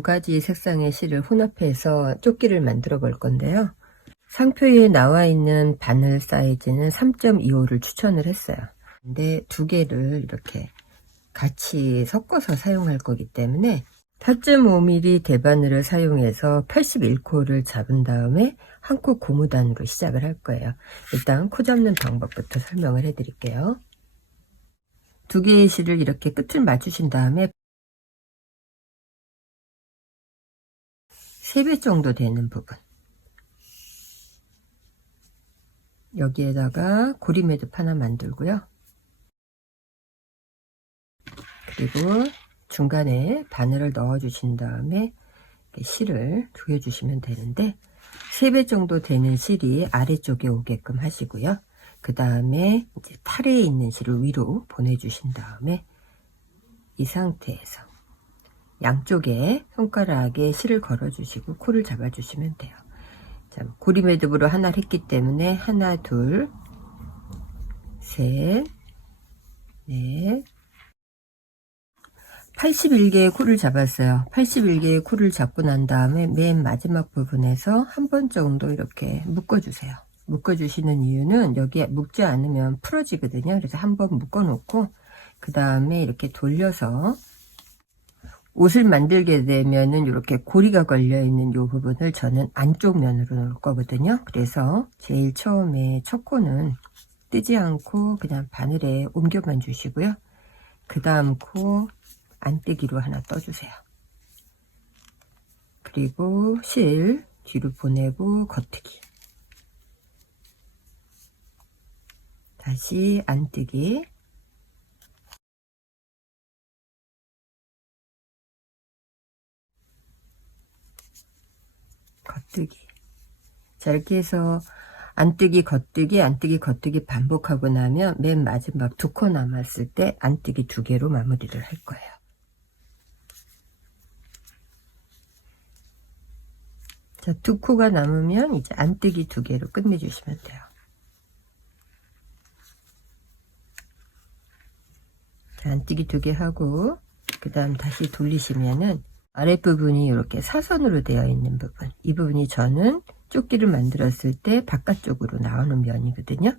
두 가지 색상의 실을 혼합해서 조끼를 만들어 볼 건데요. 상표에 나와 있는 바늘 사이즈는 3.25를 추천을 했어요. 근데 두 개를 이렇게 같이 섞어서 사용할 거기 때문에 4.5mm 대바늘을 사용해서 81코를 잡은 다음에 한 코 고무단으로 시작을 할 거예요. 일단 코 잡는 방법부터 설명을 해 드릴게요. 두 개의 실을 이렇게 끝을 맞추신 다음에 3배 정도 되는 부분, 여기에다가 고리매듭 하나 만들고요. 그리고 중간에 바늘을 넣어 주신 다음에 실을 조여 주시면 되는데 3배 정도 되는 실이 아래쪽에 오게끔 하시고요. 그 다음에 이제 탈에 있는 실을 위로 보내 주신 다음에 이 상태에서 양쪽에 손가락에 실을 걸어 주시고 코를 잡아 주시면 돼요. 자, 고리 매듭으로 하나를 했기 때문에 하나, 둘, 셋, 넷, 81개의 코를 잡았어요. 81개의 코를 잡고 난 다음에 맨 마지막 부분에서 한 번 정도 이렇게 묶어주세요. 묶어주시는 이유는 여기에 묶지 않으면 풀어지거든요. 그래서 한 번 묶어 놓고 그 다음에 이렇게 돌려서 옷을 만들게 되면은 이렇게 고리가 걸려 있는 이 부분을 저는 안쪽 면으로 놓을 거거든요. 그래서 제일 처음에 첫 코는 뜨지 않고 그냥 바늘에 옮겨만 주시고요. 그 다음 코 안뜨기로 하나 떠주세요. 그리고 실 뒤로 보내고 겉뜨기, 다시 안뜨기, 겉뜨기. 자, 이렇게 해서 안뜨기 겉뜨기 안뜨기 겉뜨기 반복하고 나면 맨 마지막 두 코 남았을 때 안뜨기 2개로 마무리를 할 거예요. 자, 2코가 남으면 이제 안뜨기 2개로 끝내주시면 돼요. 자, 안뜨기 2개 하고 그 다음 다시 돌리시면은 아랫부분이 이렇게 사선으로 되어 있는 부분, 이 부분이 저는 조끼를 만들었을 때 바깥쪽으로 나오는 면이거든요.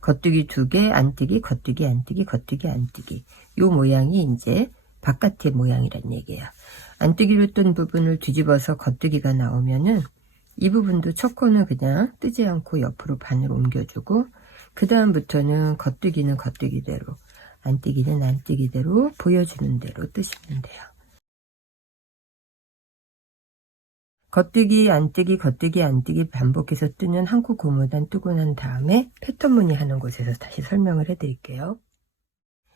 겉뜨기 2개, 안뜨기, 겉뜨기, 안뜨기, 겉뜨기, 안뜨기. 요 모양이 이제 바깥의 모양이란 얘기예요. 안뜨기로 뜬 부분을 뒤집어서 겉뜨기가 나오면은 이 부분도 첫 코는 그냥 뜨지 않고 옆으로 바늘 옮겨주고 그 다음부터는 겉뜨기는 겉뜨기대로, 안뜨기는 안뜨기대로 보여주는 대로 뜨시면 돼요. 겉뜨기 안뜨기 겉뜨기 안뜨기 반복해서 뜨는 한 코 고무단 뜨고 난 다음에 패턴 무늬하는 곳에서 다시 설명을 해 드릴게요.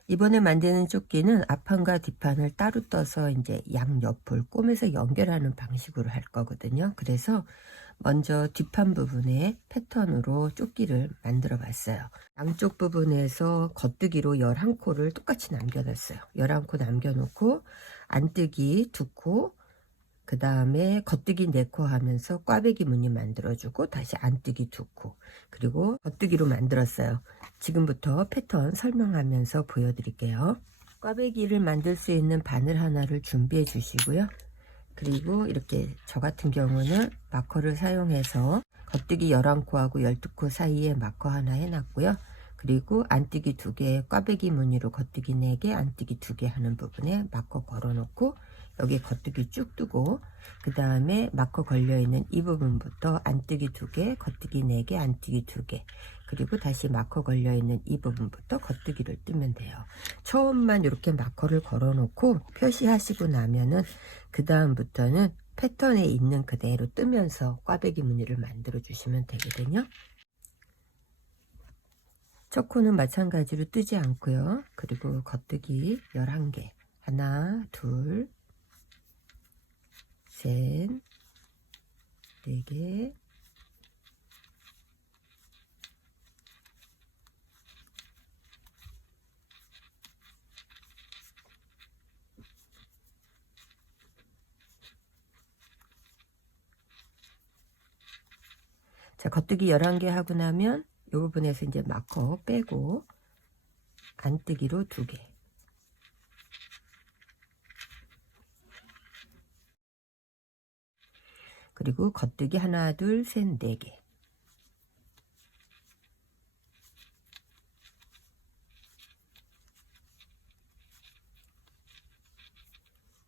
이번에 만드는 조끼는 앞판과 뒷판을 따로 떠서 이제 양옆을 꼬매서 연결하는 방식으로 할 거거든요. 그래서 먼저 뒷판 부분에 패턴으로 조끼를 만들어 봤어요. 양쪽 부분에서 겉뜨기로 11코를 똑같이 남겨놨어요. 11코 남겨놓고 안뜨기 2코, 그 다음에 겉뜨기 4코 하면서 꽈배기 무늬 만들어주고 다시 안뜨기 2코, 그리고 겉뜨기로 만들었어요. 지금부터 패턴 설명하면서 보여드릴게요. 꽈배기를 만들 수 있는 바늘 하나를 준비해 주시고요. 그리고 이렇게 저 같은 경우는 마커를 사용해서 겉뜨기 11코하고 12코 사이에 마커 하나 해놨고요. 그리고 안뜨기 2개, 꽈배기 무늬로 겉뜨기 4개, 안뜨기 2개 하는 부분에 마커 걸어 놓고 여기 겉뜨기 쭉 뜨고 그 다음에 마커 걸려 있는 이 부분부터 안뜨기 2개, 겉뜨기 4개, 안뜨기 2개, 그리고 다시 마커 걸려 있는 이 부분부터 겉뜨기를 뜨면 돼요. 처음만 이렇게 마커를 걸어 놓고 표시하시고 나면은 그 다음부터는 패턴에 있는 그대로 뜨면서 꽈배기 무늬를 만들어 주시면 되거든요. 첫 코는 마찬가지로 뜨지 않고요. 그리고 겉뜨기 11개, 하나, 둘, 셋, 4개, 자, 겉뜨기 11개 하고 나면 이 부분에서 이제 마커 빼고 안뜨기로 2개, 그리고 겉뜨기 하나, 둘, 셋, 네 개.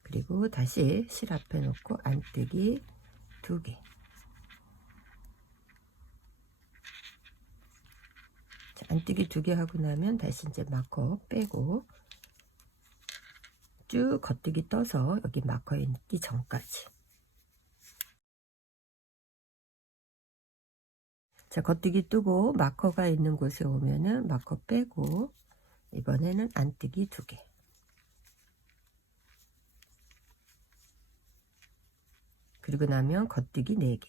그리고 다시 실 앞에 놓고 안뜨기 2개. 자, 안뜨기 2개 하고 나면 다시 이제 마커 빼고 쭉 겉뜨기 떠서 여기 마커에 있기 전까지. 자, 겉뜨기 뜨고 마커가 있는 곳에 오면은 마커 빼고 이번에는 안뜨기 2개. 그리고 나면 겉뜨기 4개.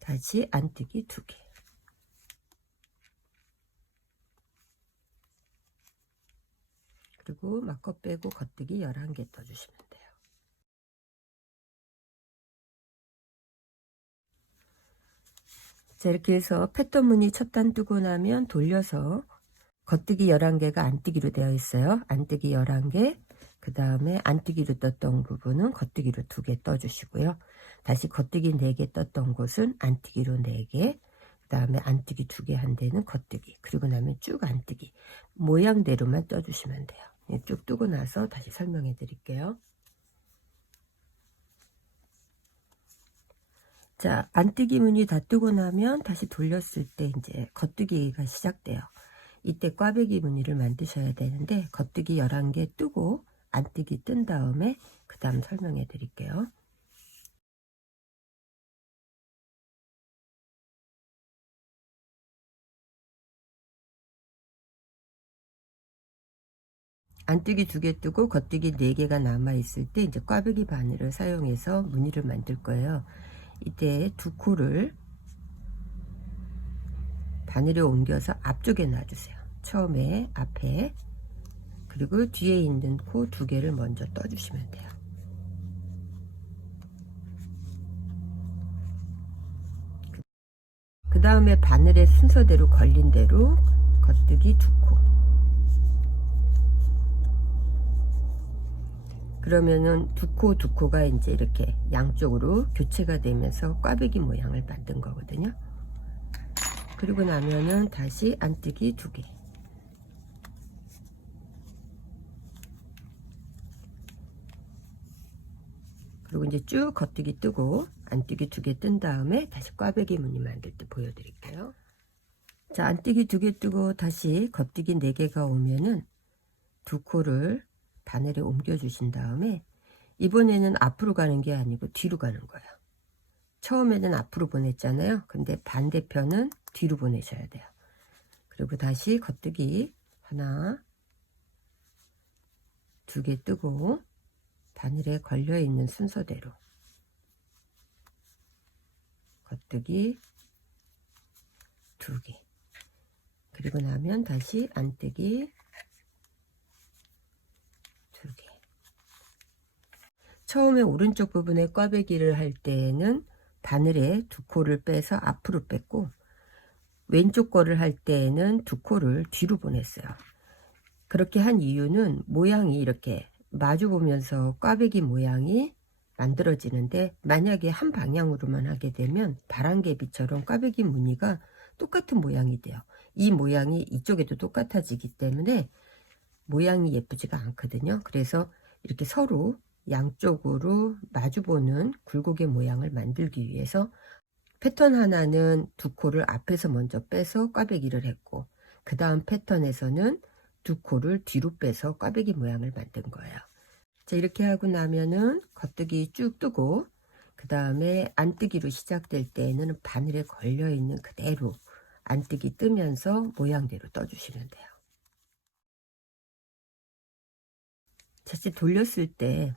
다시 안뜨기 2개. 그리고 마커 빼고 겉뜨기 11개 떠주시면 돼요. 자, 이렇게 해서 패턴 무늬 첫 단 뜨고 나면 돌려서 겉뜨기 11개가 안뜨기로 되어 있어요. 안뜨기 11개, 그 다음에 안뜨기로 떴던 부분은 겉뜨기로 2개 떠주시고요. 다시 겉뜨기 4개 떴던 곳은 안뜨기로 4개, 그 다음에 안뜨기 2개 한 데는 겉뜨기, 그리고 나면 쭉 안뜨기 모양대로만 떠주시면 돼요. 쭉 뜨고 나서 다시 설명해 드릴게요. 자, 안뜨기 무늬 다 뜨고 나면 다시 돌렸을 때 이제 겉뜨기가 시작돼요. 이때 꽈배기 무늬를 만드셔야 되는데 겉뜨기 11개 뜨고 안뜨기 뜬 다음에 그 다음 설명해 드릴게요. 안뜨기 2개 뜨고 겉뜨기 4개가 남아 있을 때 이제 꽈배기 바늘을 사용해서 무늬를 만들 거예요. 이때 두 코를 바늘에 옮겨서 앞쪽에 놔주세요. 처음에 앞에, 그리고 뒤에 있는 코 2개를 먼저 떠주시면 돼요. 그 다음에 바늘의 순서대로 걸린 대로 겉뜨기 2코. 그러면은 2코 2코가 이제 이렇게 양쪽으로 교체가 되면서 꽈배기 모양을 만든 거거든요. 그리고 나면은 다시 안뜨기 2개. 그리고 이제 쭉 겉뜨기 뜨고 안뜨기 2개 뜬 다음에 다시 꽈배기 무늬 만들 때 보여드릴게요. 자, 안뜨기 2개 뜨고 다시 겉뜨기 4개가 오면은 2코를 바늘에 옮겨 주신 다음에 이번에는 앞으로 가는 게 아니고 뒤로 가는 거예요. 처음에는 앞으로 보냈잖아요. 근데 반대편은 뒤로 보내셔야 돼요. 그리고 다시 겉뜨기 하나, 2개 뜨고 바늘에 걸려 있는 순서대로 겉뜨기 2개. 그리고 나면 다시 안뜨기 2개. 처음에 오른쪽 부분에 꽈배기를 할 때에는 바늘에 2코를 빼서 앞으로 뺐고, 왼쪽 거를 할 때에는 2코를 뒤로 보냈어요. 그렇게 한 이유는 모양이 이렇게 마주 보면서 꽈배기 모양이 만들어지는데, 만약에 한 방향으로만 하게 되면 바람개비처럼 꽈배기 무늬가 똑같은 모양이 돼요. 이 모양이 이쪽에도 똑같아지기 때문에 모양이 예쁘지가 않거든요. 그래서 이렇게 서로 양쪽으로 마주보는 굴곡의 모양을 만들기 위해서 패턴 하나는 2코를 앞에서 먼저 빼서 꽈배기를 했고, 그 다음 패턴에서는 2코를 뒤로 빼서 꽈배기 모양을 만든 거예요. 자, 이렇게 하고 나면은 겉뜨기 쭉 뜨고, 그 다음에 안뜨기로 시작될 때에는 바늘에 걸려 있는 그대로 안뜨기 뜨면서 모양대로 떠주시면 돼요. 다시 돌렸을 때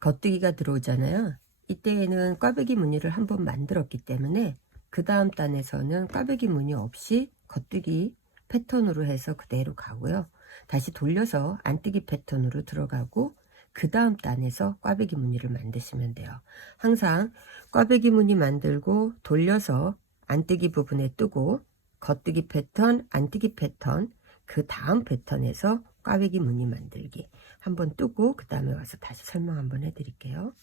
겉뜨기가 들어오잖아요. 이때에는 꽈배기 무늬를 한번 만들었기 때문에 그 다음 단에서는 꽈배기 무늬 없이 겉뜨기 패턴으로 해서 그대로 가고요. 다시 돌려서 안뜨기 패턴으로 들어가고 그 다음 단에서 꽈배기 무늬를 만드시면 돼요. 항상 꽈배기 무늬 만들고 돌려서 안뜨기 부분에 뜨고 겉뜨기 패턴, 안뜨기 패턴, 그 다음 패턴에서 꽈배기 무늬 만들기 한번 뜨고 그 다음에 와서 다시 설명 한번 해드릴게요.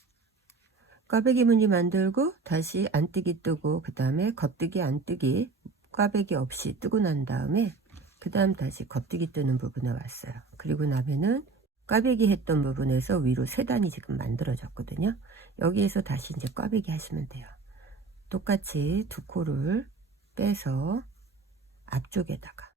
꽈배기 무늬 만들고 다시 안뜨기 뜨고 그 다음에 겉뜨기 안뜨기 꽈배기 없이 뜨고 난 다음에 그 다음 다시 겉뜨기 뜨는 부분에 왔어요. 그리고 나면은 꽈배기 했던 부분에서 위로 3단이 지금 만들어졌거든요. 여기에서 다시 이제 꽈배기 하시면 돼요. 똑같이 2코를 빼서 앞쪽에다가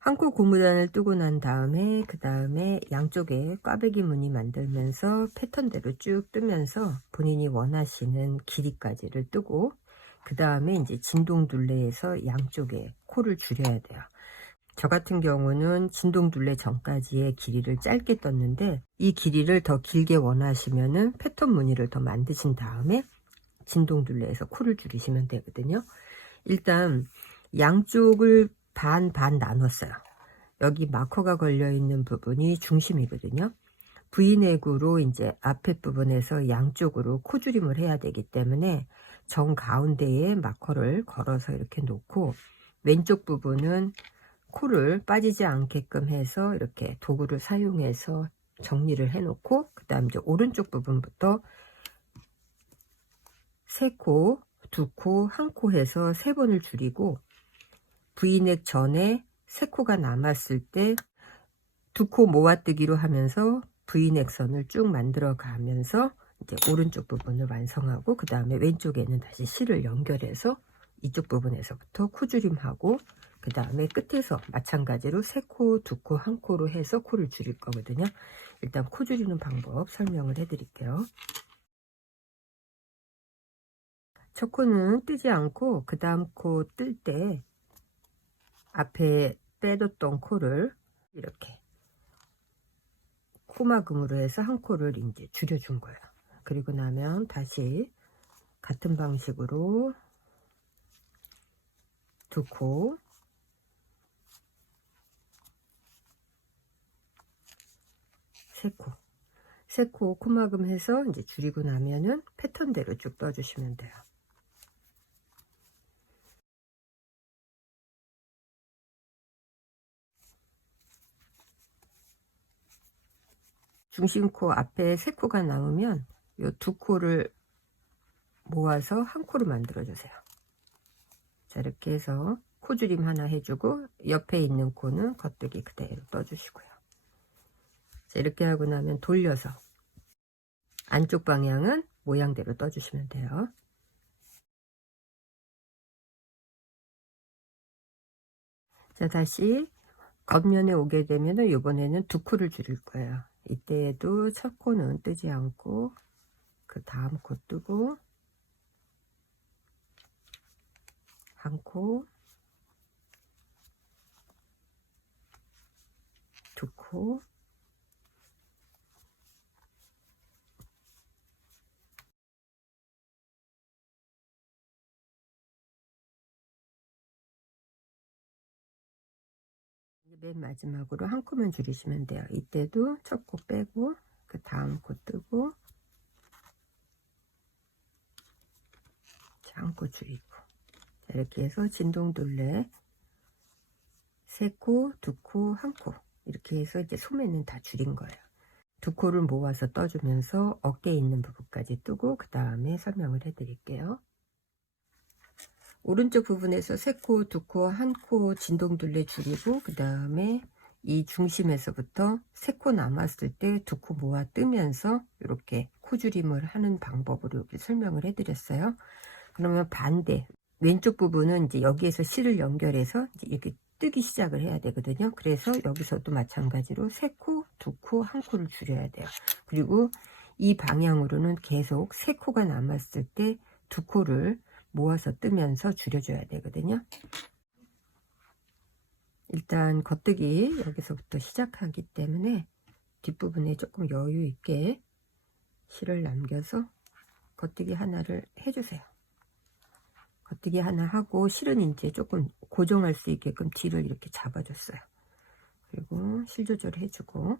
한 코 고무단을 뜨고 난 다음에 그 다음에 양쪽에 꽈배기 무늬 만들면서 패턴대로 쭉 뜨면서 본인이 원하시는 길이까지를 뜨고 그 다음에 이제 진동둘레에서 양쪽에 코를 줄여야 돼요. 저 같은 경우는 진동둘레 전까지의 길이를 짧게 떴는데 이 길이를 더 길게 원하시면은 패턴 무늬를 더 만드신 다음에 진동둘레에서 코를 줄이시면 되거든요. 일단 양쪽을 반 나눴어요. 여기 마커가 걸려 있는 부분이 중심이거든요. V넥으로 이제 앞에 부분에서 양쪽으로 코줄임을 해야 되기 때문에 정 가운데에 마커를 걸어서 이렇게 놓고 왼쪽 부분은 코를 빠지지 않게끔 해서 이렇게 도구를 사용해서 정리를 해 놓고 그 다음 이제 오른쪽 부분부터 3코, 2코, 1코 해서 3번을 줄이고 V넥 전에 3코가 남았을 때 2코 모아뜨기로 하면서 V넥 선을 쭉 만들어 가면서 이제 오른쪽 부분을 완성하고 그 다음에 왼쪽에는 다시 실을 연결해서 이쪽 부분에서부터 코줄임하고 그 다음에 끝에서 마찬가지로 3코, 2코, 1코로 해서 코를 줄일 거거든요. 일단 코 줄이는 방법 설명을 해 드릴게요. 첫 코는 뜨지 않고 그 다음 코 뜰 때 앞에 빼뒀던 코를 이렇게 코막음으로 해서 한 코를 이제 줄여준 거예요. 그리고 나면 다시 같은 방식으로 2코, 3코, 3코 코막음 해서 이제 줄이고 나면은 패턴대로 쭉 떠주시면 돼요. 중심코 앞에 3코가 나오면 이 2코를 모아서 한 코를 만들어 주세요. 자, 이렇게 해서 코줄임 하나 해주고 옆에 있는 코는 겉뜨기 그대로 떠주시고요. 자, 이렇게 하고 나면 돌려서 안쪽 방향은 모양대로 떠주시면 돼요. 자, 다시 겉면에 오게 되면 이번에는 2코를 줄일 거예요. 이때에도 첫 코는 뜨지 않고 그 다음 코 뜨고 한 코, 2코, 맨 마지막으로 한 코만 줄이시면 돼요. 이때도 첫 코 빼고 그 다음 코 뜨고 한 코 줄이고 자, 이렇게 해서 진동둘레 3코, 2코, 1코 이렇게 해서 이제 소매는 다 줄인 거예요. 2코를 모아서 떠주면서 어깨에 있는 부분까지 뜨고 그 다음에 설명을 해 드릴게요. 오른쪽 부분에서 3코, 2코, 1코 진동둘레 줄이고 그 다음에 이 중심에서부터 3코 남았을 때 2코 모아 뜨면서 이렇게 코줄임을 하는 방법으로 여기 설명을 해 드렸어요. 그러면 반대 왼쪽 부분은 이제 여기에서 실을 연결해서 이제 이렇게 뜨기 시작을 해야 되거든요. 그래서 여기서도 마찬가지로 3코, 2코, 1코를 줄여야 돼요. 그리고 이 방향으로는 계속 3코가 남았을 때 2코를 모아서 뜨면서 줄여줘야 되거든요. 일단 겉뜨기 여기서부터 시작하기 때문에 뒷부분에 조금 여유 있게 실을 남겨서 겉뜨기 하나를 해주세요. 겉뜨기 하나 하고 실은 이제 조금 고정할 수 있게끔 뒤를 이렇게 잡아줬어요. 그리고 실 조절을 해주고,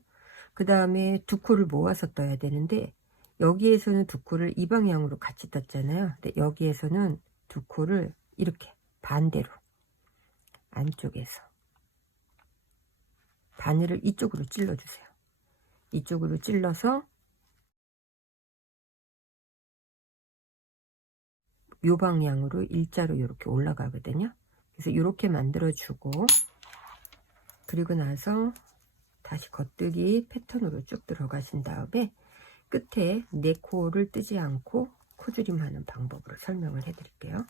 그 다음에 2코를 모아서 떠야 되는데 여기에서는 2코를 이 방향으로 같이 떴잖아요. 근데 여기에서는 2코를 이렇게 반대로 안쪽에서 바늘을 이쪽으로 찔러주세요. 이쪽으로 찔러서 요 방향으로 일자로 이렇게 올라가거든요. 그래서 이렇게 만들어주고, 그리고 나서 다시 겉뜨기 패턴으로 쭉 들어가신 다음에 끝에 4코를 뜨지 않고 코줄임 하는 방법으로 설명을 해 드릴게요.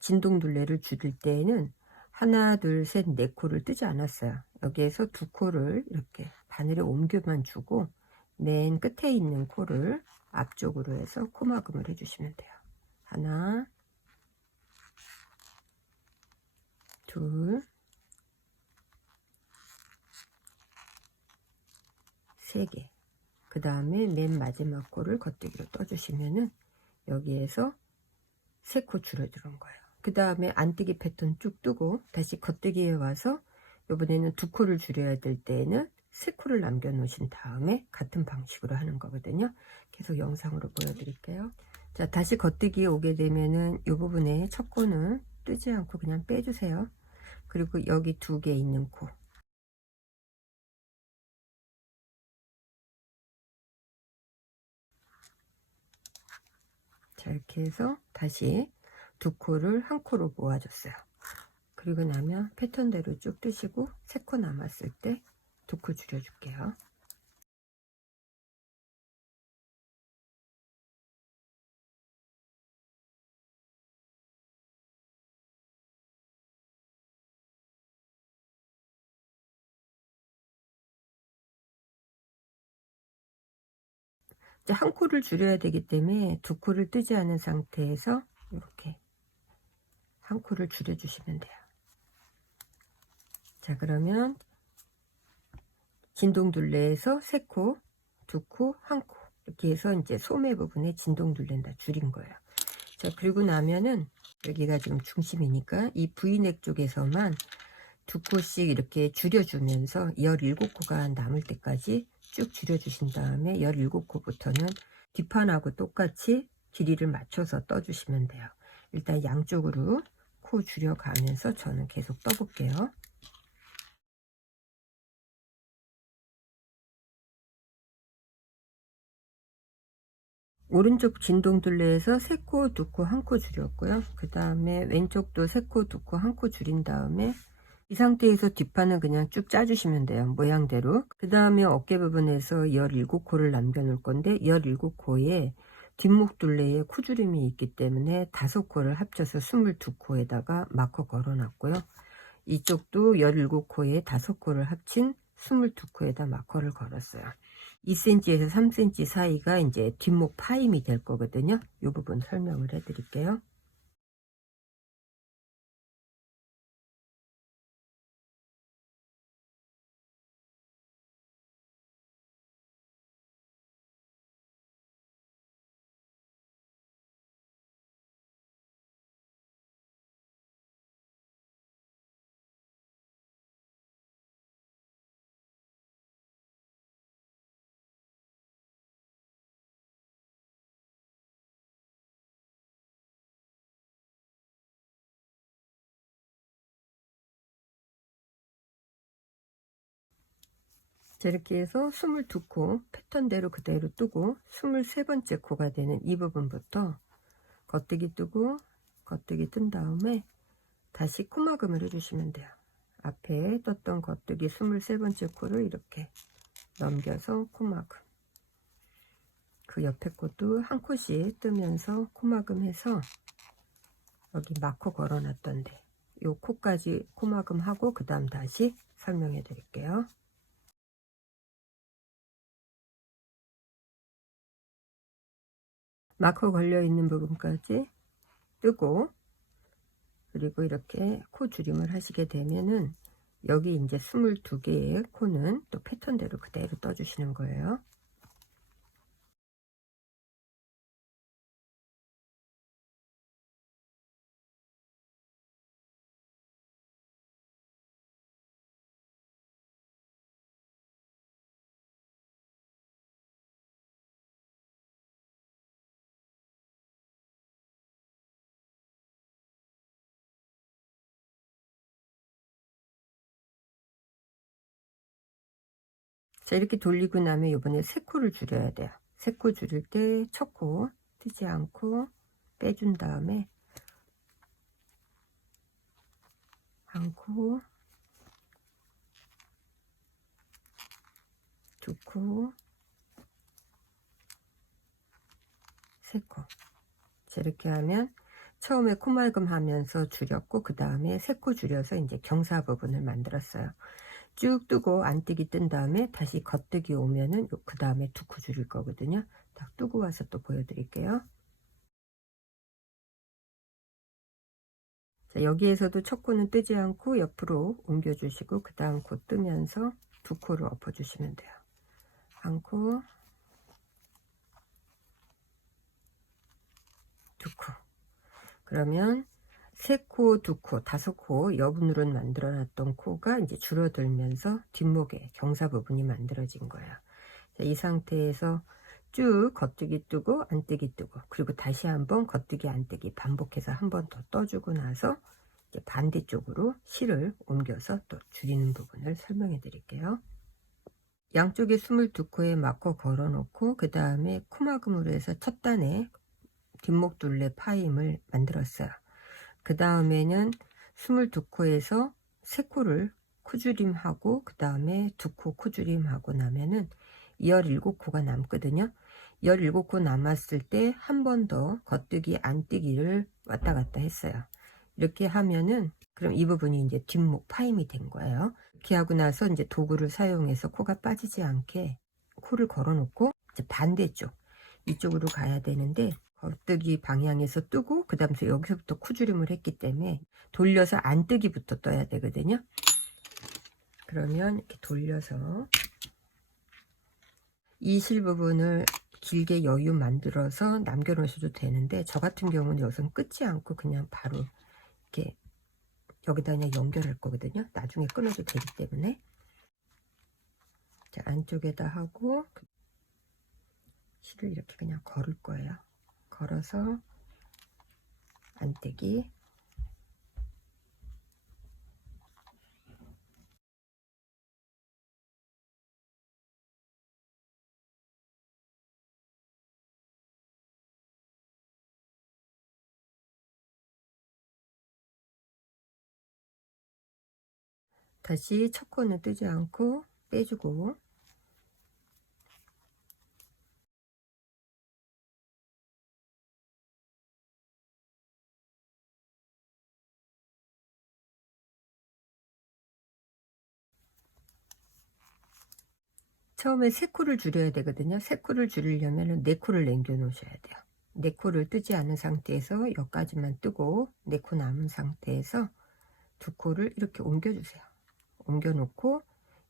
진동둘레를 줄일 때에는 하나, 둘, 셋, 4코를 뜨지 않았어요. 여기에서 2코를 이렇게 바늘에 옮겨만 주고 맨 끝에 있는 코를 앞쪽으로 해서 코막음을 해주시면 돼요. 하나, 둘, 세 개. 그 다음에 맨 마지막 코를 겉뜨기로 떠주시면은 여기에서 3코 줄어드는 거예요. 그 다음에 안뜨기 패턴 쭉 뜨고 다시 겉뜨기에 와서 이번에는 2코를 줄여야 될 때에는 3코를 남겨 놓으신 다음에 같은 방식으로 하는 거거든요. 계속 영상으로 보여드릴게요. 자, 다시 겉뜨기에 오게 되면은 이 부분에 첫 코는 뜨지 않고 그냥 빼주세요. 그리고 여기 2개 있는 코, 자, 이렇게 해서 다시 2코를 1코로 모아줬어요. 그리고 나면 패턴대로 쭉 뜨시고 3코 남았을 때 2코 줄여줄게요. 이제 1코를 줄여야 되기 때문에 2코를 뜨지 않은 상태에서 이렇게 1코를 줄여주시면 돼요. 자, 그러면 진동둘레에서 3코, 2코, 1코 이렇게 해서 이제 소매 부분에 진동둘레는 다 줄인 거예요. 자, 그리고 나면은 여기가 지금 중심이니까 이 V넥 쪽에서만 2코씩 이렇게 줄여주면서 17코가 남을 때까지 쭉 줄여주신 다음에 17코부터는 뒷판하고 똑같이 길이를 맞춰서 떠주시면 돼요. 일단 양쪽으로 코 줄여가면서 저는 계속 떠볼게요. 오른쪽 진동둘레에서 3코, 2코, 1코 줄였고요. 그 다음에 왼쪽도 3코, 2코, 1코 줄인 다음에 이 상태에서 뒷판은 그냥 쭉 짜주시면 돼요. 모양대로. 그 다음에 어깨 부분에서 17코를 남겨 놓을 건데 17코에 뒷목 둘레에 코주름이 있기 때문에 5코를 합쳐서 22코에다가 마커 걸어 놨고요. 이쪽도 17코에 5코를 합친 22코에다 마커를 걸었어요. 2cm에서 3cm 사이가 이제 뒷목 파임이 될 거거든요. 이 부분 설명을 해 드릴게요. 자, 이렇게 해서 22코 패턴대로 그대로 뜨고 23번째 코가 되는 이 부분부터 겉뜨기 뜨고 겉뜨기 뜬 다음에 다시 코막음을 해주시면 돼요. 앞에 떴던 겉뜨기 23번째 코를 이렇게 넘겨서 코막음, 그 옆에 것도 한 코씩 뜨면서 코막음해서 여기 마커 걸어놨던데 요 코까지 코막음하고 그 다음 다시 설명해 드릴게요. 마커 걸려 있는 부분까지 뜨고, 그리고 이렇게 코 줄임을 하시게 되면은 여기 이제 22개의 코는 또 패턴대로 그대로 떠주시는 거예요. 자, 이렇게 돌리고 나면 이번에 3코를 줄여야 돼요. 3코 줄일 때 첫 코 뜨지 않고 빼준 다음에 한 코, 두 코, 세 코. 자, 이렇게 하면 처음에 코말금 하면서 줄였고 그 다음에 3코 줄여서 이제 경사 부분을 만들었어요. 쭉 뜨고 안뜨기 뜬 다음에 다시 겉뜨기 오면은 그 다음에 2코 줄일 거거든요. 딱 뜨고 와서 또 보여드릴게요. 자, 여기에서도 첫 코는 뜨지 않고 옆으로 옮겨 주시고 그 다음 코 뜨면서 2코를 엎어 주시면 돼요. 한 코, 2코. 그러면 3코, 2코, 5코 여분으로 만들어 놨던 코가 이제 줄어들면서 뒷목에 경사 부분이 만들어진 거예요. 자, 이 상태에서 쭉 겉뜨기 뜨고 안뜨기 뜨고, 그리고 다시 한번 겉뜨기 안뜨기 반복해서 한 번 더 떠주고 나서 이제 반대쪽으로 실을 옮겨서 또 줄이는 부분을 설명해 드릴게요. 양쪽에 22코에 마커 걸어 놓고 그 다음에 코막음으로 해서 첫 단에 뒷목 둘레 파임을 만들었어요. 그 다음에는 22코에서 3코를 코줄임하고 그 다음에 2코 코줄임하고 나면은 17코가 남거든요. 17코 남았을 때 한 번 더 겉뜨기 안뜨기를 왔다 갔다 했어요. 이렇게 하면은 그럼 이 부분이 이제 뒷목 파임이 된 거예요. 이렇게 하고 나서 이제 도구를 사용해서 코가 빠지지 않게 코를 걸어 놓고 이제 반대쪽 이쪽으로 가야 되는데 겉뜨기 방향에서 뜨고 그 다음에 여기서부터 쿠주림을 했기 때문에 돌려서 안뜨기부터 떠야 되거든요. 그러면 이렇게 돌려서 이 실 부분을 길게 여유 만들어서 남겨 놓으셔도 되는데 저 같은 경우는 여기서 끊지 않고 그냥 바로 이렇게 여기다 그냥 연결할 거거든요. 나중에 끊어도 되기 때문에. 자, 안쪽에다 하고 실을 이렇게 그냥 걸을 거예요. 걸어서 안뜨기, 다시 첫 코는 뜨지 않고 빼주고, 처음에 3코를 줄여야 되거든요. 3코를 줄이려면 4코를 남겨 놓으셔야 돼요. 4코를 뜨지 않은 상태에서 여기까지만 뜨고 4코 남은 상태에서 2코를 이렇게 옮겨 주세요. 옮겨 놓고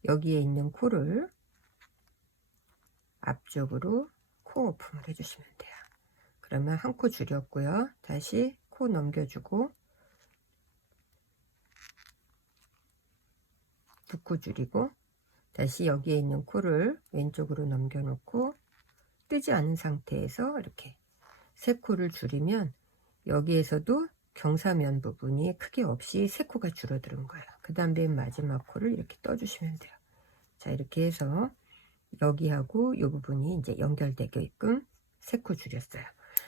여기에 있는 코를 앞쪽으로 코 오픈을 해주시면 돼요. 그러면 한 코 줄였고요. 다시 코 넘겨주고 2코 줄이고 다시 여기에 있는 코를 왼쪽으로 넘겨 놓고 뜨지 않은 상태에서 이렇게 3코를 줄이면 여기에서도 경사면 부분이 크게 없이 3코가 줄어드는 거예요. 그 다음 맨 마지막 코를 이렇게 떠주시면 돼요. 자, 이렇게 해서 여기하고 이 부분이 이제 연결되게끔 3코 줄였어요.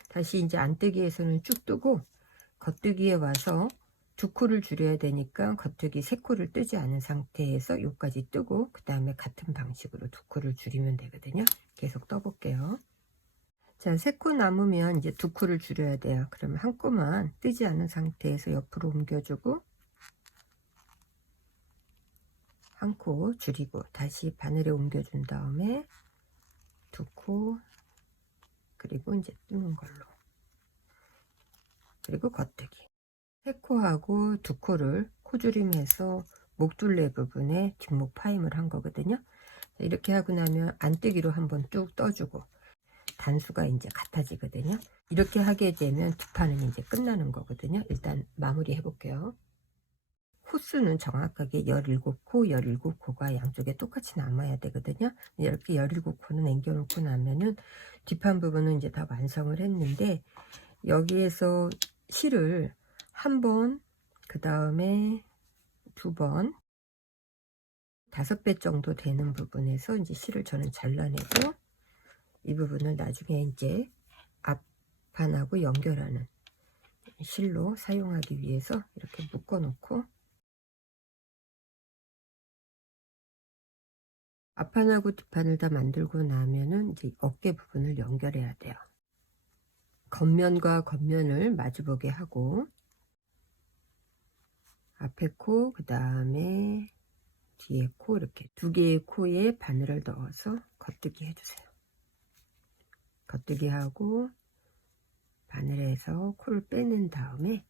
다시 이제 안뜨기에서는 쭉 뜨고 겉뜨기에 와서 2코를 줄여야 되니까 겉뜨기 3코를 뜨지 않은 상태에서 여기까지 뜨고 그 다음에 같은 방식으로 2코를 줄이면 되거든요. 계속 떠볼게요. 자, 3코 남으면 이제 2코를 줄여야 돼요. 그러면 한 코만 뜨지 않은 상태에서 옆으로 옮겨주고 한 코 줄이고 다시 바늘에 옮겨준 다음에 2코, 그리고 이제 뜨는 걸로, 그리고 겉뜨기. 3코하고 2코를 코줄임해서 목둘레 부분에 뒷목 파임을 한 거거든요. 이렇게 하고 나면 안뜨기로 한번 쭉 떠주고 단수가 이제 같아지거든요. 이렇게 하게 되면 두 판은 이제 끝나는 거거든요. 일단 마무리 해볼게요. 호수는 정확하게 17코, 17코가 양쪽에 똑같이 남아야 되거든요. 이렇게 17코는 남겨놓고 나면은 뒷판 부분은 이제 다 완성을 했는데, 여기에서 실을 한 번, 그 다음에 2번, 5배 정도 되는 부분에서 이제 실을 저는 잘라내고, 이 부분을 나중에 이제 앞판하고 연결하는 실로 사용하기 위해서 이렇게 묶어 놓고, 앞판하고 뒷판을 다 만들고 나면은 이제 어깨 부분을 연결해야 돼요. 겉면과 겉면을 마주보게 하고, 앞에 코, 그 다음에 뒤에 코, 이렇게 2개의 코에 바늘을 넣어서 겉뜨기 해주세요. 겉뜨기 하고 바늘에서 코를 빼낸 다음에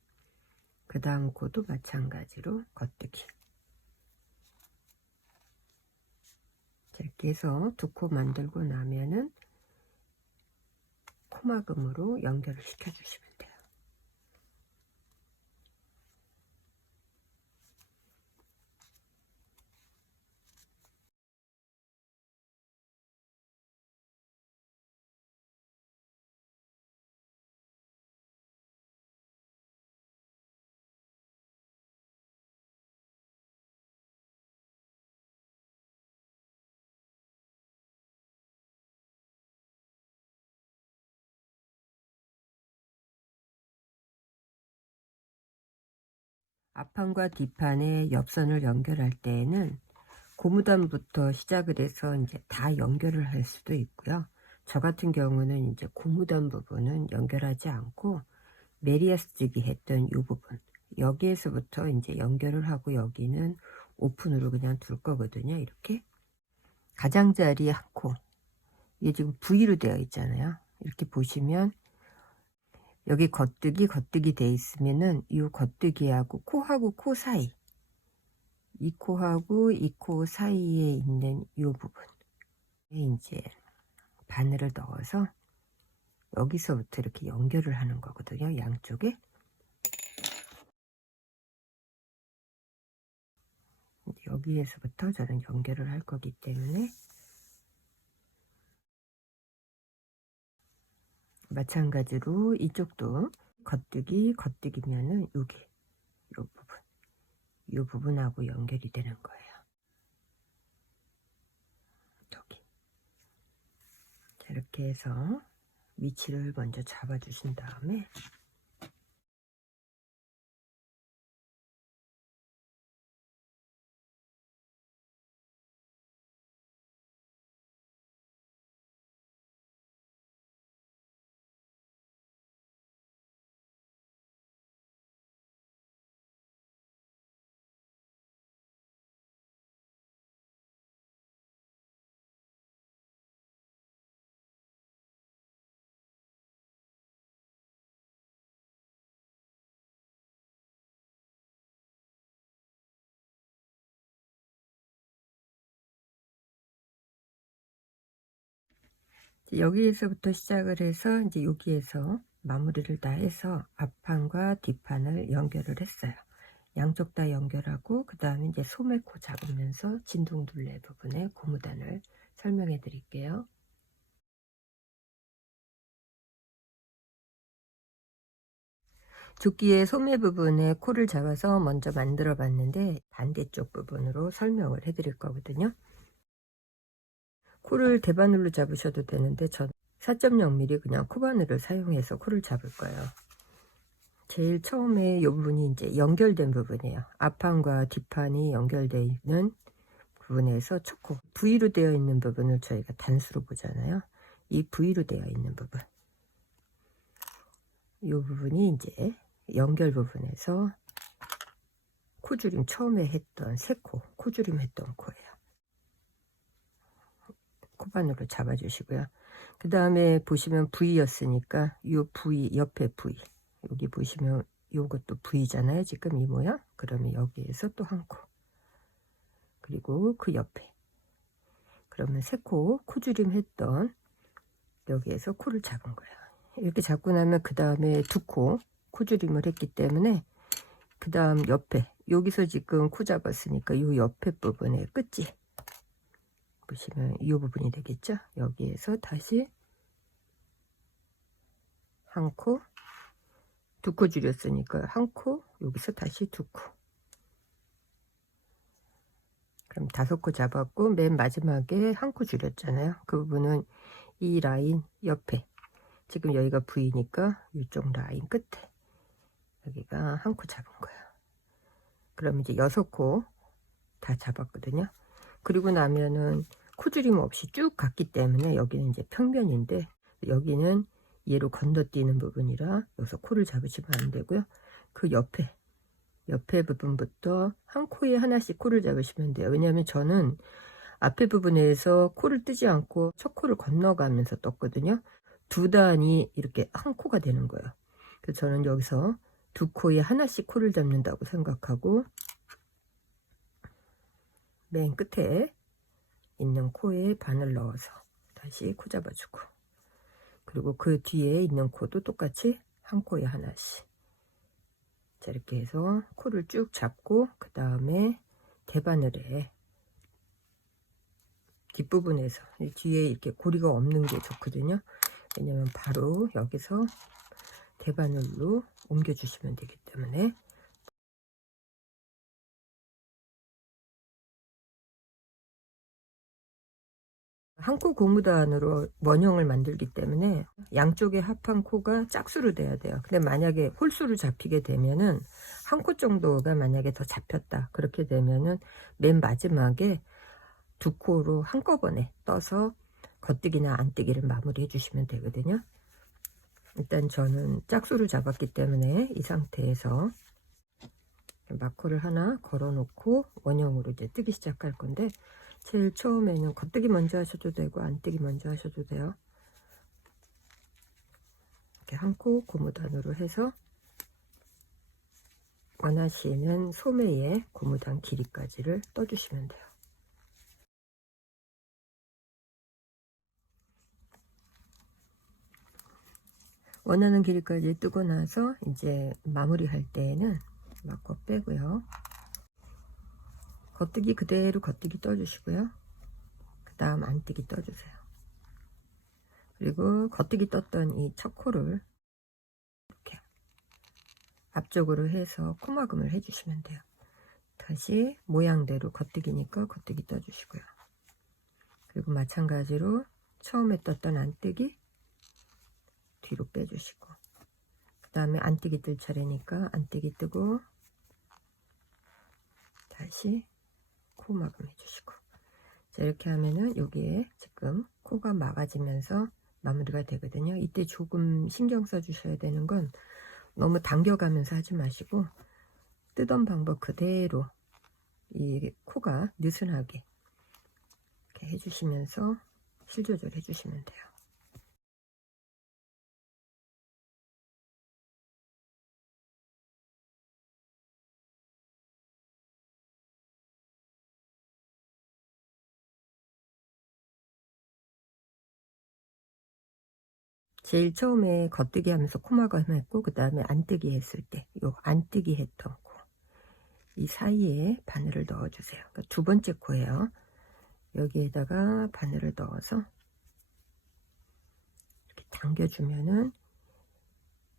그 다음 코도 마찬가지로 겉뜨기. 이렇게 해서 2코 만들고 나면은 코막음으로 연결을 시켜 주시면 돼요. 앞판과 뒷판에 옆선을 연결할 때에는 고무단부터 시작을 해서 이제 다 연결을 할 수도 있고요. 저 같은 경우는 이제 고무단 부분은 연결하지 않고 메리아스뜨기 했던 이 부분, 여기에서부터 이제 연결을 하고 여기는 오픈으로 그냥 둘 거거든요. 이렇게 가장자리 한 코, 이게 지금 V로 되어 있잖아요. 이렇게 보시면 여기 겉뜨기 돼 있으면은 이 겉뜨기하고 코하고 코 사이, 이 코하고 이 코 사이에 있는 이 부분에 이제 바늘을 넣어서 여기서부터 이렇게 연결을 하는 거거든요. 양쪽에. 여기에서부터 저는 연결을 할 거기 때문에 마찬가지로 이쪽도 겉뜨기면은 여기 이 부분하고 연결이 되는 거예요. 여기. 자, 이렇게 해서 위치를 먼저 잡아 주신 다음에 여기에서부터 시작을 해서 이제 여기에서 마무리를 다 해서 앞판과 뒷판을 연결을 했어요. 양쪽 다 연결하고 그 다음에 이제 소매코 잡으면서 진동둘레 부분에 고무단을 설명해 드릴게요. 조끼의 소매 부분에 코를 잡아서 먼저 만들어 봤는데 반대쪽 부분으로 설명을 해 드릴 거거든요. 코를 대바늘로 잡으셔도 되는데 전 4.0mm 그냥 코바늘을 사용해서 코를 잡을 거예요. 제일 처음에 이 부분이 이제 연결된 부분이에요. 앞판과 뒷판이 연결되어 있는 부분에서 첫 코, V로 되어 있는 부분을 저희가 단수로 보잖아요. 이 V로 되어 있는 부분, 이 부분이 이제 연결 부분에서 코줄임 처음에 했던 새 코줄임 했던 코예요. 코바늘로 잡아주시고요. 그 다음에 보시면 V였으니까 이 V 옆에 V 여기 보시면 요것도 V잖아요. 지금 이 모양. 그러면 여기에서 또 한 코, 그리고 그 옆에, 그러면 세 코 코줄임 했던 여기에서 코를 잡은 거예요. 이렇게 잡고 나면 그 다음에 두 코 코줄임을 했기 때문에 그 다음 옆에 여기서 지금 코 잡았으니까 요 옆에 부분의 끝이 보시면 이 부분이 되겠죠. 여기에서 다시 한 코, 두 코 줄였으니까 한 코, 여기서 다시 두 코. 그럼 다섯 코 잡았고 맨 마지막에 한 코 줄였잖아요. 그 부분은 이 라인 옆에, 지금 여기가 V니까 이쪽 라인 끝에 여기가 한 코 잡은 거예요. 그럼 이제 여섯 코 다 잡았거든요. 그리고 나면은 코줄임 없이 쭉 갔기 때문에 여기는 이제 평면인데 여기는 얘로 건너뛰는 부분이라 여기서 코를 잡으시면 안 되고요. 그 옆에 부분부터 한 코에 하나씩 코를 잡으시면 돼요. 왜냐하면 저는 앞에 부분에서 코를 뜨지 않고 첫 코를 건너가면서 떴거든요. 두 단이 이렇게 한 코가 되는 거예요. 그래서 저는 여기서 두 코에 하나씩 코를 잡는다고 생각하고 맨 끝에 있는 코에 바늘 넣어서 다시 코 잡아주고, 그리고 그 뒤에 있는 코도 똑같이 한 코에 하나씩. 자, 이렇게 해서 코를 쭉 잡고 그 다음에 대바늘에 뒷부분에서 뒤에 이렇게 고리가 없는 게 좋거든요. 왜냐면 바로 여기서 대바늘로 옮겨 주시면 되기 때문에. 한 코 고무단으로 원형을 만들기 때문에 양쪽에 합한 코가 짝수로 돼야 돼요. 근데 만약에 홀수로 잡히게 되면은 한 코 정도가 만약에 더 잡혔다, 그렇게 되면은 맨 마지막에 두 코로 한꺼번에 떠서 겉뜨기나 안뜨기를 마무리 해주시면 되거든요. 일단 저는 짝수를 잡았기 때문에 이 상태에서 마커를 하나 걸어 놓고 원형으로 이제 뜨기 시작할 건데, 제일 처음에는 겉뜨기 먼저 하셔도 되고 안뜨기 먼저 하셔도 돼요. 이렇게 한 코 고무단으로 해서 원하시는 소매의 고무단 길이까지를 떠주시면 돼요. 원하는 길이까지 뜨고 나서 이제 마무리할 때에는 마커 빼고요. 겉뜨기 그대로 겉뜨기 떠주시고요. 그 다음 안뜨기 떠주세요. 그리고 겉뜨기 떴던 이 첫 코를 이렇게 앞쪽으로 해서 코막음을 해주시면 돼요. 다시 모양대로 겉뜨기니까 겉뜨기 떠주시고요. 그리고 마찬가지로 처음에 떴던 안뜨기 뒤로 빼주시고, 그 다음에 안뜨기 뜰 차례니까 안뜨기 뜨고 다시 코막음 해주시고. 자, 이렇게 하면은 여기에 지금 코가 막아지면서 마무리가 되거든요. 이때 조금 신경 써 주셔야 되는 건 너무 당겨가면서 하지 마시고 뜨던 방법 그대로 이 코가 느슨하게 이렇게 해주시면서 실 조절해 주시면 돼요. 제일 처음에 겉뜨기 하면서 코막음 했고 그 다음에 안뜨기 했을 때 요 안뜨기 했던 코, 이 사이에 바늘을 넣어 주세요. 그러니까 두 번째 코예요. 여기에다가 바늘을 넣어서 이렇게 당겨주면은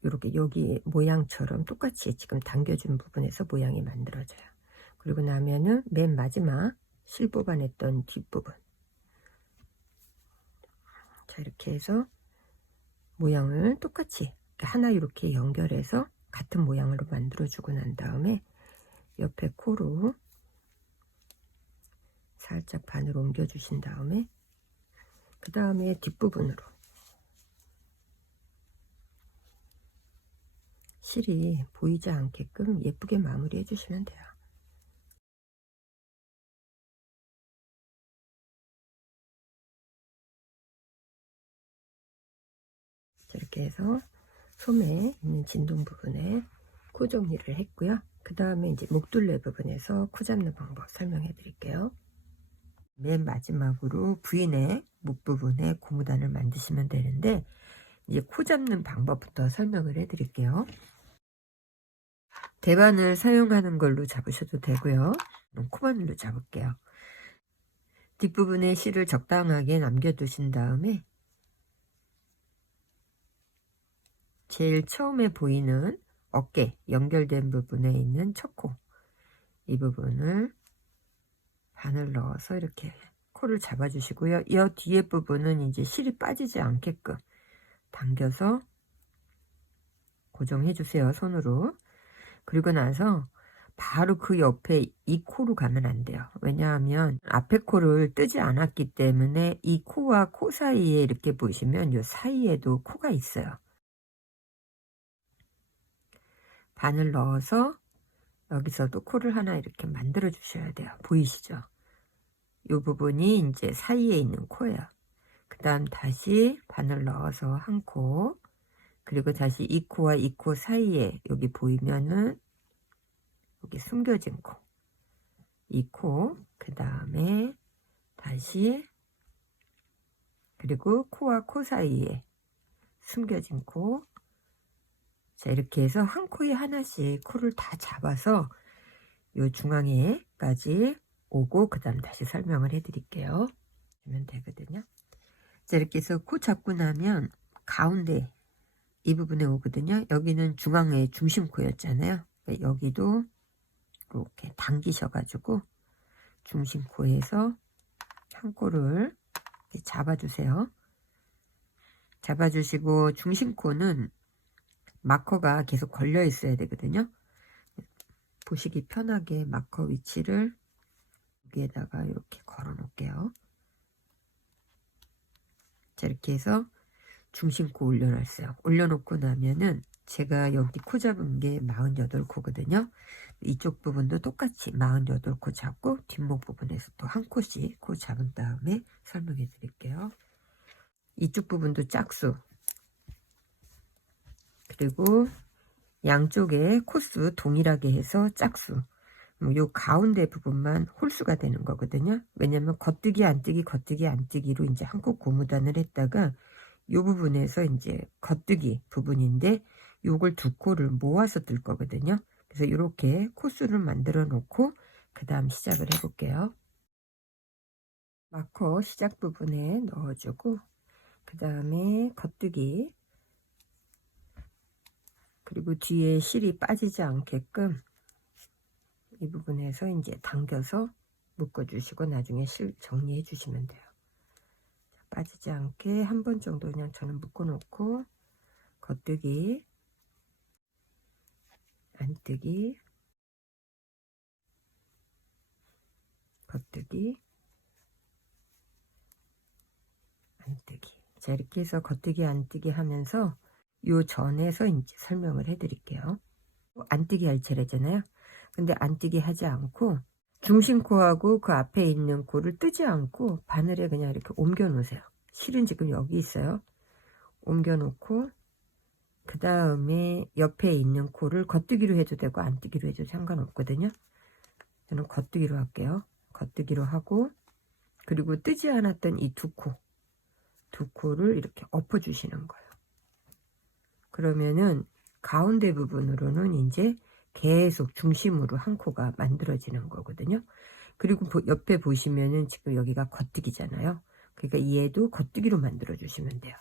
이렇게 여기 모양처럼 똑같이 지금 당겨준 부분에서 모양이 만들어져요. 그리고 나면은 맨 마지막 실 뽑아냈던 뒷부분, 자, 이렇게 해서 모양을 똑같이 하나 이렇게 연결해서 같은 모양으로 만들어 주고 난 다음에 옆에 코로 살짝 바늘 옮겨 주신 다음에 그 다음에 뒷부분으로 실이 보이지 않게끔 예쁘게 마무리해 주시면 돼요. 이렇게 해서 소매에 있는 진동 부분에 코 정리를 했고요. 그 다음에 이제 목둘레 부분에서 코 잡는 방법 설명해 드릴게요. 맨 마지막으로 V넥 목 부분에 고무단을 만드시면 되는데, 이제 코 잡는 방법부터 설명을 해 드릴게요. 대바늘 사용하는 걸로 잡으셔도 되고요. 코바늘로 잡을게요. 뒷부분에 실을 적당하게 남겨두신 다음에 제일 처음에 보이는 어깨 연결된 부분에 있는 첫 코, 이 부분을 바늘 넣어서 이렇게 코를 잡아주시고요. 이 뒤에 부분은 이제 실이 빠지지 않게끔 당겨서 고정해 주세요, 손으로. 그리고 나서 바로 그 옆에 이 코로 가면 안 돼요. 왜냐하면 앞에 코를 뜨지 않았기 때문에 이 코와 코 사이에 이렇게 보시면 이 사이에도 코가 있어요. 바늘 넣어서 여기서도 코를 하나 이렇게 만들어 주셔야 돼요. 보이시죠? 이 부분이 이제 사이에 있는 코예요. 그 다음 다시 바늘 넣어서 한 코, 그리고 다시 이 코와 이 코 사이에 여기 보이면은 여기 숨겨진 코, 이 코, 그 다음에 다시, 그리고 코와 코 사이에 숨겨진 코. 자, 이렇게 해서 한 코에 하나씩 코를 다 잡아서 요 중앙에까지 오고, 그 다음 다시 설명을 해 드릴게요. 하면 되거든요. 자, 이렇게 해서 코 잡고 나면 가운데 이 부분에 오거든요. 여기는 중앙에 중심 코였잖아요. 여기도 이렇게 당기셔가지고 중심 코에서 한 코를 잡아주세요. 잡아주시고 중심 코는 마커가 계속 걸려 있어야 되거든요. 보시기 편하게 마커 위치를 여기에다가 이렇게 걸어 놓을게요. 자, 이렇게 해서 중심코 올려놨어요. 올려놓고 나면은 제가 여기 코 잡은 게 48코거든요. 이쪽 부분도 똑같이 48코 잡고 뒷목 부분에서 또 한 코씩 코 잡은 다음에 설명해 드릴게요. 이쪽 부분도 짝수, 그리고 양쪽에 코수 동일하게 해서 짝수, 요 가운데 부분만 홀수가 되는 거거든요. 왜냐면 겉뜨기 안뜨기 겉뜨기 안뜨기로 이제 한 코 고무단을 했다가 요 부분에서 이제 겉뜨기 부분인데 요걸 두 코를 모아서 뜰 거거든요. 그래서 이렇게 코수를 만들어 놓고 그 다음 시작을 해 볼게요. 마커 시작 부분에 넣어주고 그 다음에 겉뜨기, 그리고 뒤에 실이 빠지지 않게끔 이 부분에서 이제 당겨서 묶어 주시고 나중에 실 정리해 주시면 돼요. 빠지지 않게 한 번 정도 그냥 저는 묶어 놓고 겉뜨기, 안뜨기, 겉뜨기, 안뜨기. 자, 이렇게 해서 겉뜨기 안뜨기 하면서 요 전에서 이제 설명을 해 드릴게요. 안뜨기 할 차례잖아요. 근데 안뜨기 하지 않고 중심코하고 그 앞에 있는 코를 뜨지 않고 바늘에 그냥 이렇게 옮겨 놓으세요. 실은 지금 여기 있어요. 옮겨 놓고 그 다음에 옆에 있는 코를 겉뜨기로 해도 되고 안뜨기로 해도 상관없거든요. 저는 겉뜨기로 할게요. 겉뜨기로 하고, 그리고 뜨지 않았던 이 두 코를 이렇게 엎어 주시는 거예요. 그러면은 가운데 부분으로는 이제 계속 중심으로 한 코가 만들어지는 거거든요. 그리고 옆에 보시면은 지금 여기가 겉뜨기잖아요. 그러니까 얘도 겉뜨기로 만들어 주시면 돼요.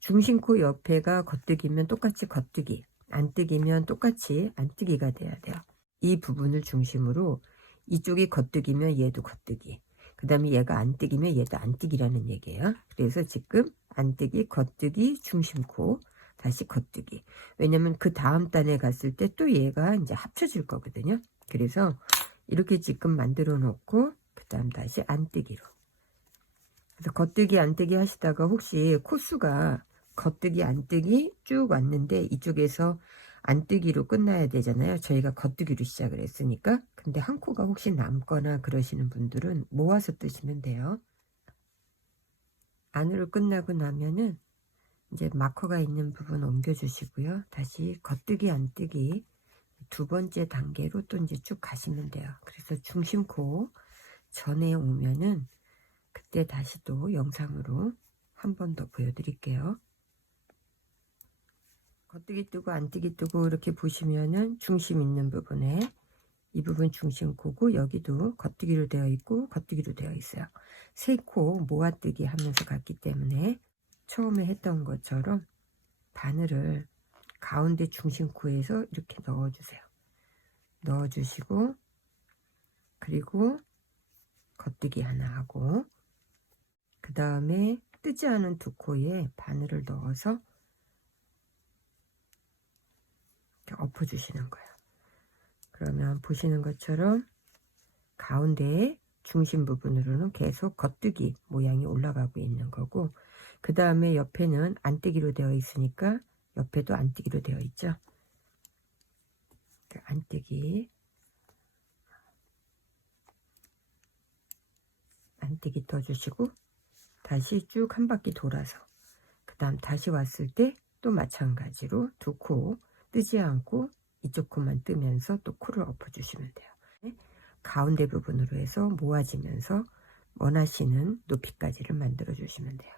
중심코 옆에가 겉뜨기면 똑같이 겉뜨기, 안뜨기면 똑같이 안뜨기가 돼야 돼요. 이 부분을 중심으로 이쪽이 겉뜨기면 얘도 겉뜨기, 그 다음에 얘가 안뜨기면 얘도 안뜨기라는 얘기예요. 그래서 지금 안뜨기, 겉뜨기, 중심코, 다시 겉뜨기. 왜냐면 그 다음 단에 갔을 때 또 얘가 이제 합쳐질 거거든요. 그래서 이렇게 지금 만들어 놓고 그 다음 다시 안뜨기로. 그래서 겉뜨기 안뜨기 하시다가 혹시 코수가 겉뜨기 안뜨기 쭉 왔는데 이쪽에서 안뜨기로 끝나야 되잖아요. 저희가 겉뜨기로 시작을 했으니까. 근데 한 코가 혹시 남거나 그러시는 분들은 모아서 뜨시면 돼요. 안으로 끝나고 나면은 이제 마커가 있는 부분 옮겨 주시고요. 다시 겉뜨기 안뜨기 두 번째 단계로 또 이제 쭉 가시면 돼요. 그래서 중심코 전에 오면은 그때 다시 또 영상으로 한 번 더 보여드릴게요. 겉뜨기 뜨고 안뜨기 뜨고 이렇게 보시면은 중심 있는 부분에 이 부분 중심코고 여기도 겉뜨기로 되어 있고 겉뜨기로 되어 있어요. 세 코 모아뜨기 하면서 갔기 때문에 처음에 했던 것처럼 바늘을 가운데 중심코에서 이렇게 넣어주세요. 넣어주시고 그리고 겉뜨기 하나 하고 그 다음에 뜨지 않은 두 코에 바늘을 넣어서 이렇게 엎어주시는 거예요. 그러면 보시는 것처럼 가운데에 중심 부분으로는 계속 겉뜨기 모양이 올라가고 있는 거고 그 다음에 옆에는 안뜨기로 되어 있으니까 옆에도 안뜨기로 되어 있죠. 안뜨기 떠주시고 다시 쭉 한 바퀴 돌아서 그 다음 다시 왔을 때 또 마찬가지로 두 코 뜨지 않고 이쪽 코만 뜨면서 또 코를 엎어 주시면 돼요. 가운데 부분으로 해서 모아지면서 원하시는 높이까지를 만들어 주시면 돼요.